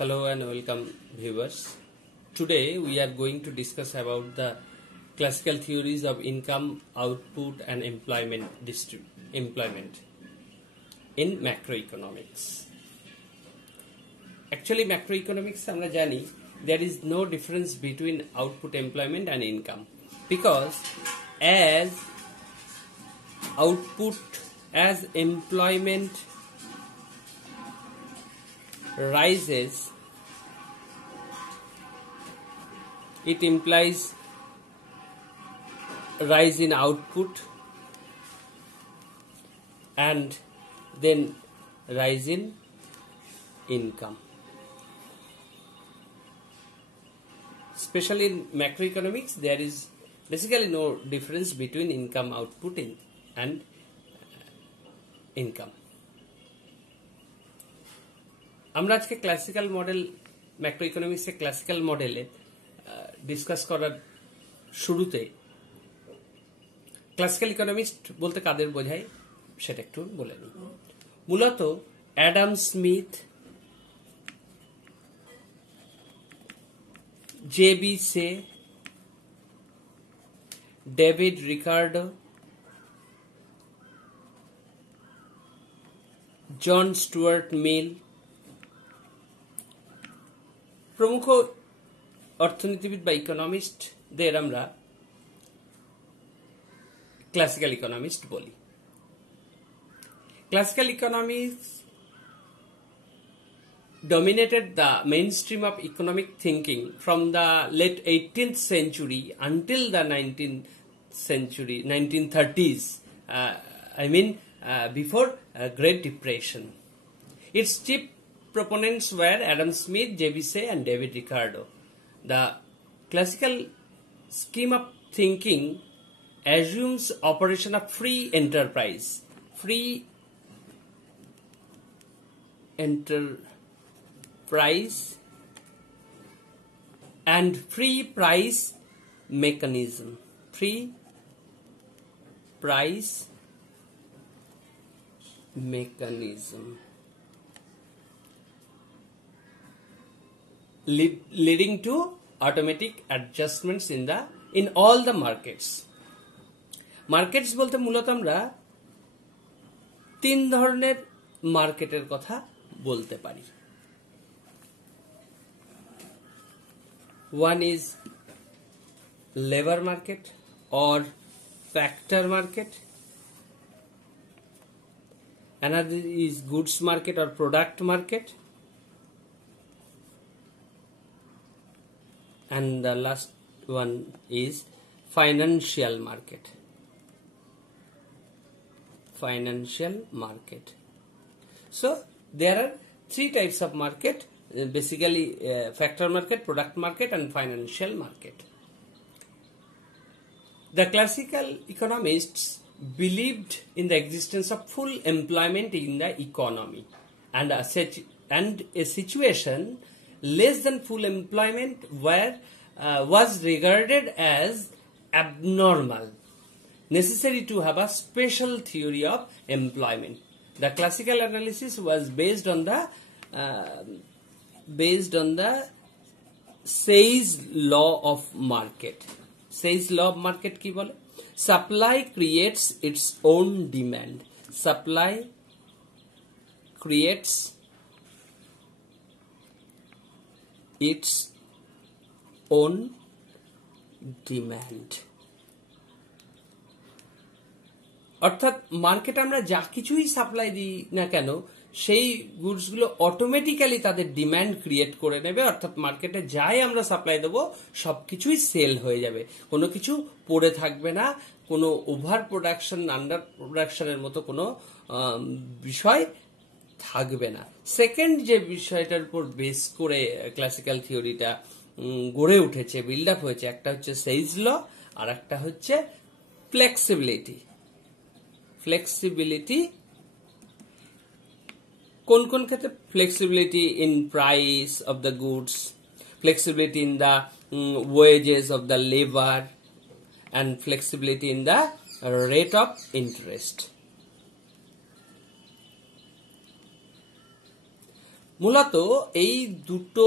Hello and welcome viewers. Today we are going to discuss about the classical theories of income, output and employment in macroeconomics. Actually macroeconomics আমরা জানি there is no difference between output, employment and income, because as employment rises, it implies rise in output and then rise in income. Especially in macroeconomics, there is basically no difference between income, output and income. আমরা আজকে classical model ম্যাক্রোইকোনমিক্সের classical মডেলে discuss করার শুরুতে classical economist বলতে কাদের বোঝায় সেটা একটু বলে নিই। মূলত অ্যাডাম স্মিথ, জে.বি. সে, ডেভিড রিকার্ডো, জন স্টুয়ার্ট মিল প্রমুখ অর্থনীতিবিদ বা ইকোনমিস্টদের আমরা ক্লাসিক্যাল ইকোনমিস্ট বলি। Classical economics dominated the mainstream of economic thinking from the late 18th century until the 1930s. Before Great Depression. Its chief proponents were Adam Smith, J.B. Say, and David Ricardo. The classical scheme of thinking assumes operation of free enterprise. Free enterprise and free price mechanism. Free price mechanism leading to automatic adjustments in all the markets. Markets বলতে মূলত আমরা তিন ধরনের মার্কেটের কথা বলতে পারি। One is labor market or factor market. Another is goods market or product market. And the last one is financial market. Financial market. So there are three types of market, basically factor market, product market and financial market. The classical economists believed in the existence of full employment in the economy, and a situation less than full employment was regarded as abnormal, necessary to have a special theory of employment. The classical analysis was based on the Say's law of market. Say's law of market কি বলে? Supply creates its own demand. Supply creates its own demand. অর্থাৎ মার্কেটে আমরা যা কিছুই supply দিই না কেন সেই গুডসগুলো অটোমেটিক্যালি তাদের ডিমান্ড ক্রিয়েট করে নেবে। অর্থাৎ মার্কেটে যাই আমরা সাপ্লাই দেবো সবকিছুই সেল হয়ে যাবে, কোনো কিছু পড়ে থাকবে না, কোনো ওভার প্রোডাকশন আন্ডার প্রোডাকশনের মতো কোনো বিষয় থাকবে না। সেকেন্ড যে বিষয়টার উপর বেস করে ক্লাসিক্যাল থিওরিটা গড়ে উঠেছে, বিল্ড আপ হয়েছে, একটা হচ্ছে সেইজ ল আর একটা হচ্ছে ফ্লেক্সিবিলিটি। ফ্লেক্সিবিলিটি কোন কোন ক্ষেত্রে? Flexibility in price of the goods, flexibility in the wages of the labour and flexibility in the rate of interest. মূলত এই দুটো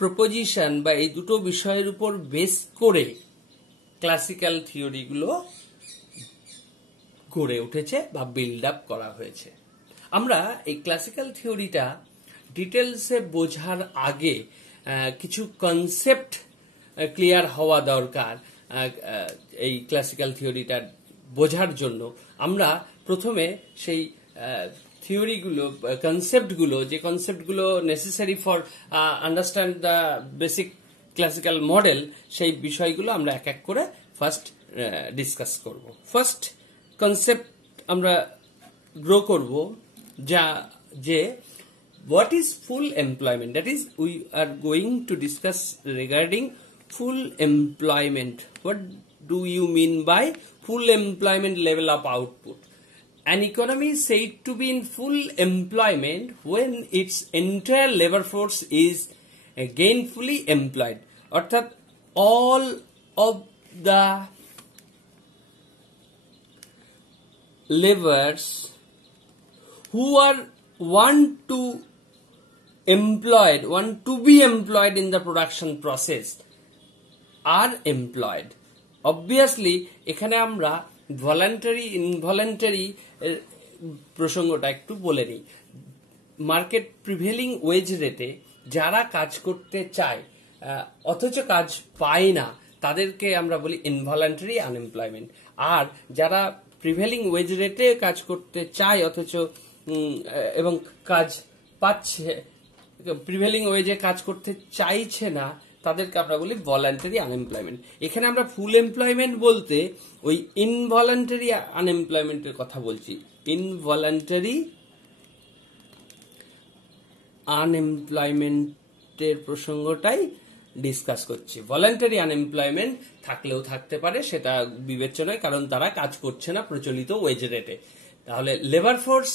প্রপোজিশন বা এই দুটো বিষয়ের উপর বেস করে ক্লাসিক্যাল থিওরিগুলো গড়ে উঠেছে বা বিল্ড আপ করা হয়েছে। আমরা এই ক্লাসিক্যাল থিওরিটা ডিটেলসে বোঝার আগে কিছু কনসেপ্ট ক্লিয়ার হওয়া দরকার। এই ক্লাসিক্যাল থিওরিটা বোঝার জন্য আমরা প্রথমে সেই থিওরিগুলো, কনসেপ্টগুলো, যে কনসেপ্টগুলো necessary for understand the basic classical model, সেই বিষয়গুলো আমরা এক এক করে ফার্স্ট ডিসকাস করব। ফার্স্ট কনসেপ্ট আমরা গ্রো করব যে what is full employment, that is we are going to discuss regarding full employment. What do you mean by full employment level of output? An economy is said to be in full employment when its entire labor force is gainfully employed. অর্থাৎ all of the laborers who are want to be employed in the production process are employed. Obviously এখানে আমরা voluntary involuntary প্রসঙ্গটা একটু বলে নিই। Market prevailing wedge রেটে যারা কাজ করতে চায় অথচ কাজ পায় না, তাদেরকে আমরা বলি ইনভলান্টারি আনএমপ্লয়মেন্ট। আর যারা প্রিভেলিং ওয়েজ রেটে কাজ করতে চায় অথচ এবং কাজ পাচ্ছে, প্রিভেলিং ওয়েজে কাজ করতে চাইছে না, তাদেরকে আমরা বলি ভলান্টারি আনএমপ্লয়মেন্ট। এখানে আমরা ফুল এমপ্লয়মেন্ট বলতে ওই ইনভলান্টারি আনএমপ্লয়মেন্টের কথা বলছি। ইনভলান্টারি আনএমপ্লয়মেন্টের প্রসঙ্গটাই ডিসকাস করছি। ভলান্টারি আনএমপ্লয়মেন্ট থাকলেও থাকতে পারে, সেটা বিবেচ্য নয়, কারণ তারা কাজ করছে না প্রচলিত ওয়েজ রেটে। তাহলে লেবার ফোর্স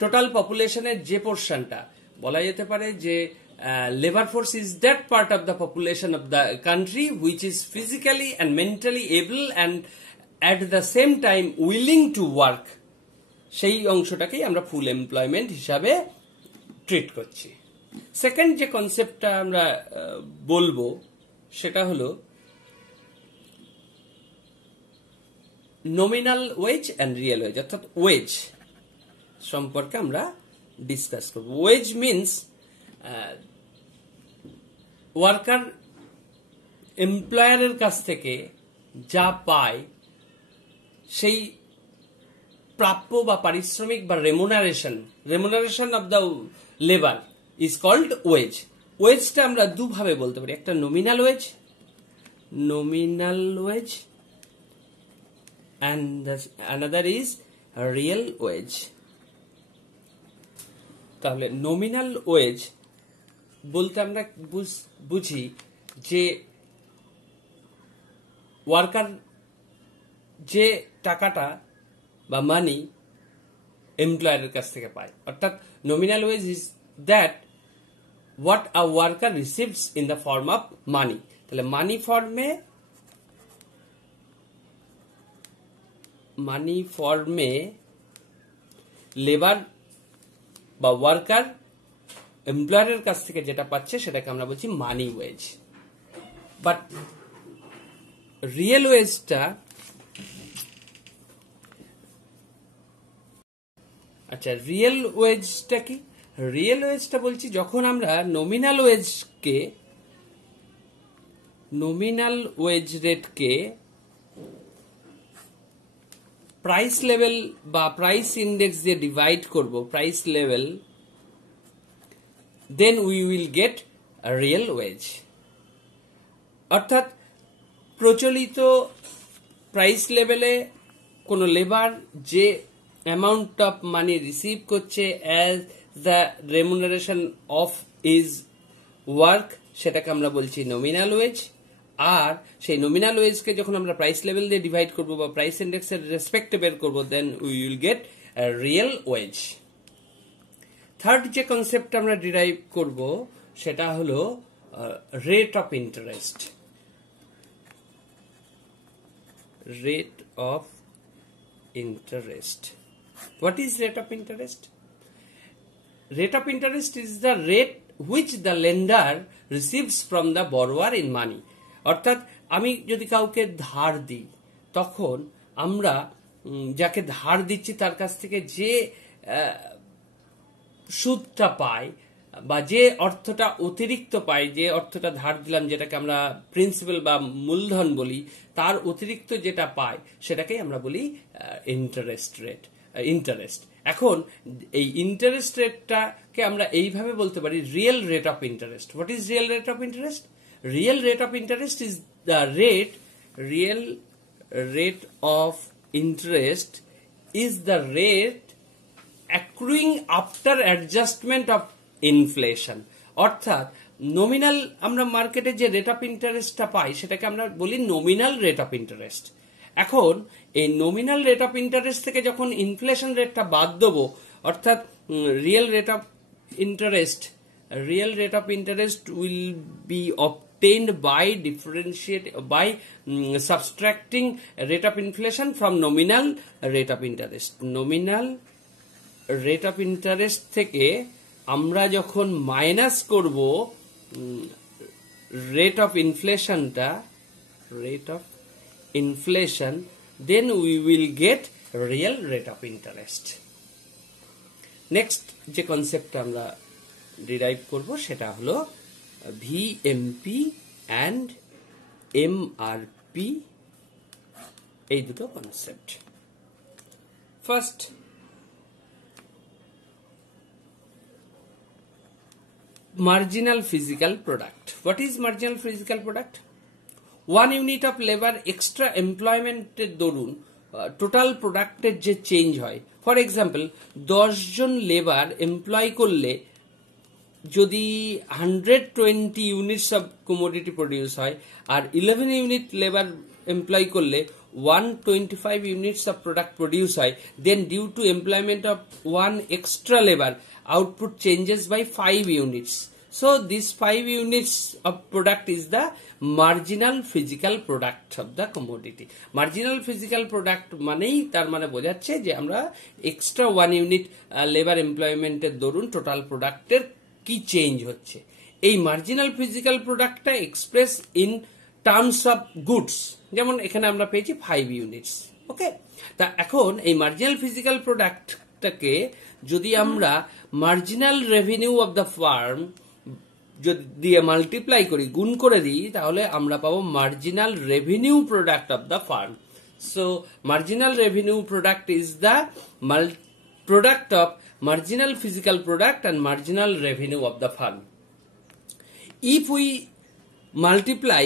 টোটাল পপুলেশনের যে পোর্শনটা, বলা যেতে পারে যে labour force is that part of the population of the country which is physically and mentally able and at the same time willing to work, সেই অংশটাকেই আমরা ফুল এমপ্লয়মেন্ট হিসাবে ট্রিট করছি। সেকেন্ড যে কনসেপ্টটা আমরা বলবো সেটা হলো nominal wage and real wage, অর্থাৎ ওয়েজ সম্পর্কে আমরা ডিসকাস করব। ওয়েজ মিনস ওয়ার্কার এমপ্লয়ারের কাছ থেকে যা পায় সেই প্রাপ্য বা পারিশ্রমিক বা remuneration of the labour is called wage. ওয়েজটা আমরা দুভাবে বলতে পারি, একটা nominal wage and another is real wage. তাহলে নমিনাল ওয়েজ বলতে আমরা বুঝি যে ওয়ার্কার যে টাকাটা বা মানি এমপ্লয়ারের কাছ থেকে পায়, অর্থাৎ nominal wage is that what a worker receives in the form of money. তাহলে মানি ফর্মে লেবার বা ওয়ার্কার এমপ্লয়ারের কাছ থেকে যেটা পাচ্ছে সেটাকে আমরা বলছি মানি ওয়েজ। বাট রিয়েল ওয়েজটা, আচ্ছা রিয়েল ওয়েজটা কি? রিয়েল ওয়েজটা বলছি যখন আমরা নমিনাল ওয়েজ রেটকে প্রাইস লেভেল বা প্রাইস ইন্ডেক্স দিয়ে ডিভাইড করব, price level, then we will get real wage. অর্থাৎ প্রচলিত প্রাইস লেভেলে কোন লেবার যে অ্যামাউন্ট অফ মানি রিসিভ করছে as the remuneration of his work, সেটাকে আমরা বলছি নমিনাল ওয়েজ। আর সেই নমিনাল ওয়েজকে যখন আমরা প্রাইস লেভেল দিয়ে ডিভাইড করব বা প্রাইস ইন্ডেক্সের রেসপেক্টে বের করব, then we will get real wage. Third যে কনসেপ্ট আমরা ডিরাইভ করব সেটা হলো rate of interest. Rate of interest. What is rate of interest? rate of interest is the rate which the lender receives from the borrower in money. অর্থাৎ আমি যদি কাউকে ধার দিই তখন আমরা যাকে ধার দিচ্ছি তার কাছ থেকে যে সুদটা পাই বা যে অর্থটা অতিরিক্ত পাই, যে অর্থটা ধার দিলাম যেটাকে আমরা প্রিন্সিপাল বা মূলধন বলি, তার অতিরিক্ত যেটা পাই সেটাকেই আমরা বলি ইন্টারেস্ট। এখন এই ইন্টারেস্ট রেটটাকে আমরা এইভাবে বলতে পারি real rate of interest. What is real rate of interest? Real rate of interest is the real rate of interest is the rate accruing after adjustment of inflation. অর্থাৎ নমিনাল আমরা মার্কেটে যে রেট অফ ইন্টারেস্টটা পাই সেটাকে আমরা বলি nominal rate of interest. এখন এই nominal rate of interest থেকে যখন ইনফ্লেশন রেটটা বাদ দেবো, অর্থাৎ real rate of interest will be obtained by subtracting rate of inflation from nominal rate of interest. Nominal rate of interest থেকে আমরা যখন মাইনাস করব rate of inflation, then we will get real rate of interest. Next যে কনসেপ্টটা আমরা derive করব সেটা হলো VMP and MRP, এই দুটো concept. First, marginal physical product. What is marginal physical product? 1 unit of labor extra employment এর দরুন টোটাল প্রোডাক্টের যে চেঞ্জ হয়। ফর এক্সাম্পল 10 জন লেবার এমপ্লয় করলে যদি 120 ইউনিটস অফ কমোডিটি প্রডিউস হয় আর 11 ইউনিট লেবার এমপ্লয় করলে 125 ইউনিটস অফ প্রোডাক্ট প্রডিউস হয়, then due to employment of 1 extra labour output changes by 5 units. So this 5 units of product is the marginal physical product of the commodity. Marginal physical product মানেই তার মানে বোঝাচ্ছে যে আমরা extra 1 unit labour এমপ্লয়মেন্টের দরুন total প্রোডাক্টের কি change হচ্ছে। এই মার্জিনাল ফিজিক্যাল প্রোডাক্টটা express in terms of goods, যেমন এখানে আমরা পেয়েছি 5 ইউনিটস। ওকে, তা এখন এই মার্জিনাল ফিজিক্যাল প্রোডাক্টটাকে যদি আমরা marginal revenue of the farm যদি দিয়ে মাল্টিপ্লাই করি, গুণ করে দিই, তাহলে আমরা পাবো marginal revenue product of the farm. So marginal revenue product is the product of marginal physical product and marginal revenue of the firm. If we multiply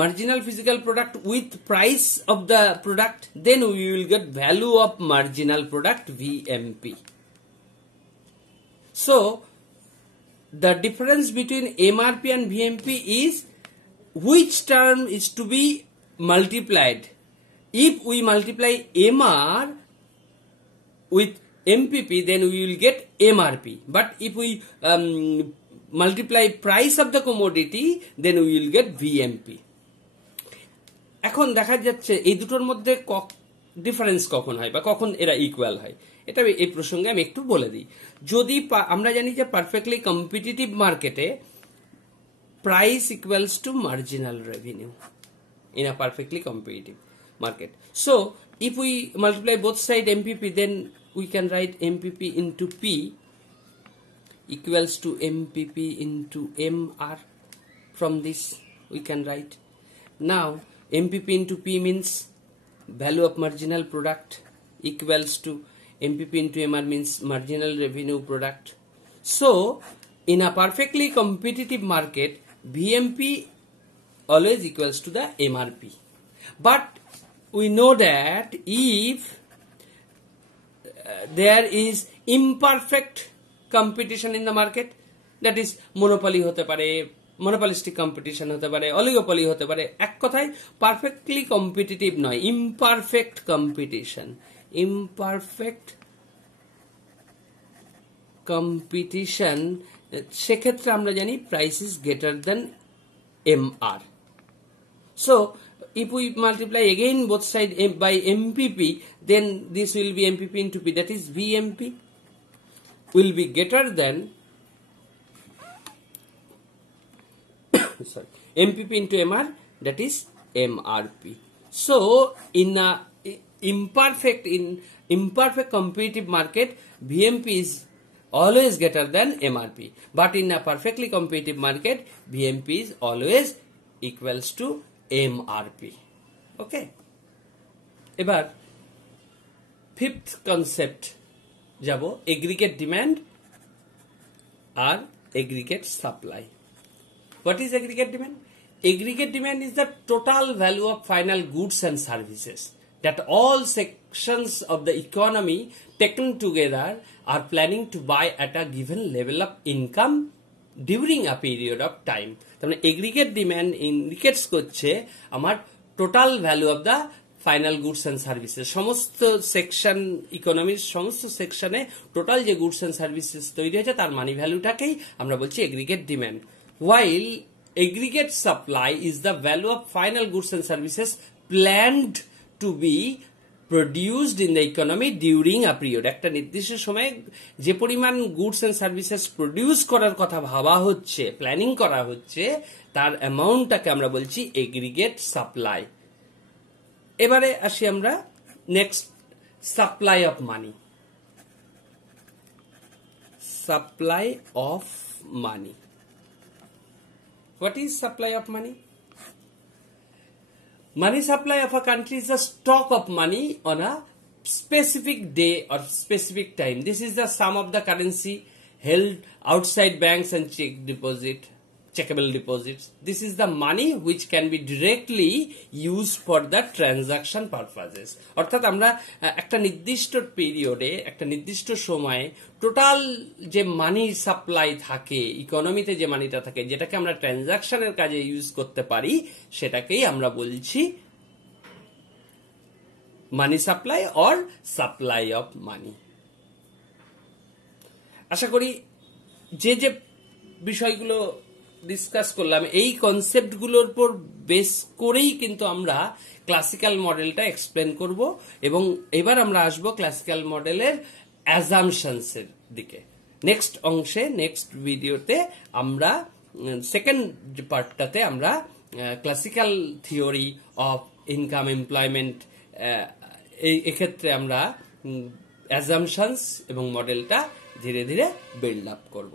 marginal physical product with price of the product, then we will get value of marginal product VMP. So the difference between MRP and VMP is which term is to be multiplied. If we multiply MR with MPP, then we will get MRP. But if we multiply price of the commodity, then we will get VMP. এখন দেখা যাচ্ছে এই দুটোর মধ্যে difference কখন হয় বা কখন এরা ইকুয়াল হয়, এটা এই প্রসঙ্গে আমি একটু বলে দিই। যদি আমরা জানি যে পারফেক্টলি কম্পিটিটিভ মার্কেটে price equals to marginal revenue in a perfectly competitive market. So if we multiply both side MPP, then we can write MPP into P equals to MPP into MR. From this we can write. Now MPP into P means value of marginal product equals to MPP into MR means marginal revenue product. So in a perfectly competitive market, VMP always equals to the MRP. But we know that if there is imperfect competition in the market, that is monopoly হতে পারে, monopolistic competition হতে পারে, oligopoly হতে পারে, এক কথায় perfectly competitive নয়, imperfect competition, সেক্ষেত্রে আমরা জানি price is greater than MR. So if we multiply again both side by MPP, then this will be MPP into P, that is VMP. will be greater than sorry, MPP into MR, that is MRP. So in a imperfect competitive market, VMP is always greater than MRP, but in a perfectly competitive market, VMP is always equals to MRP. Okay, এবার fifth concept যাব, aggregate demand আর aggregate supply. What is aggregate demand? Aggregate demand is the total value of final goods and services that all sections of the economy taken together are planning to buy at a given level of income during a period of time. তার মানে aggregate demand indicates করছে আমার total value of the final goods and services, সমস্ত section ইকোনমির সমস্ত সেকশনে total যে goods and services তৈরি হয়েছে তার মানি ভ্যালুটাকেই আমরা বলছি aggregate demand. While aggregate supply is the value of final goods and services planned to be produced in the economy during a period, একটা নির্দিষ্ট সময়ে যে পরিমাণ গুডস এন্ড সার্ভিসেস প্রডিউস করার কথা ভাবা হচ্ছে, প্ল্যানিং করা হচ্ছে, তার অ্যামাউন্টটাকে আমরা বলছি এগ্রিগেট সাপ্লাই। এবারে আসি আমরা next, supply of money. Supply of money, what is supply of money? Money supply of a country is the stock of money on a specific day or specific time. This is the sum of the currency held outside banks and checkable deposits. This is the money which can be directly used for the transaction purposes. অর্থাৎ আমরা একটা নির্দিষ্ট পিরিয়ডে, একটা নির্দিষ্ট সময়ে total যে মানি supply থাকে, ইকোনমিতে যে মানিটা থাকে, যেটাকে আমরা ট্রানজাকশনের কাজে ইউজ করতে পারি, সেটাকেই আমরা বলছি money supply or supply of money. আশা করি যে যে বিষয়গুলো ডিসকাস করলাম এই কনসেপ্টগুলোর উপর বেস করেই কিন্তু আমরা ক্লাসিক্যাল মডেলটা এক্সপ্লেন করব, এবং এবার আমরা আসবো ক্লাসিক্যাল মডেলের অ্যাজাম্পশনস এর দিকে। নেক্সট অংশে, নেক্সট ভিডিওতে আমরা সেকেন্ড পার্টটাতে আমরা classical theory of income employment, এক্ষেত্রে আমরা অ্যাজাম্পশনস এবং মডেলটা ধীরে ধীরে বিল্ড আপ করব।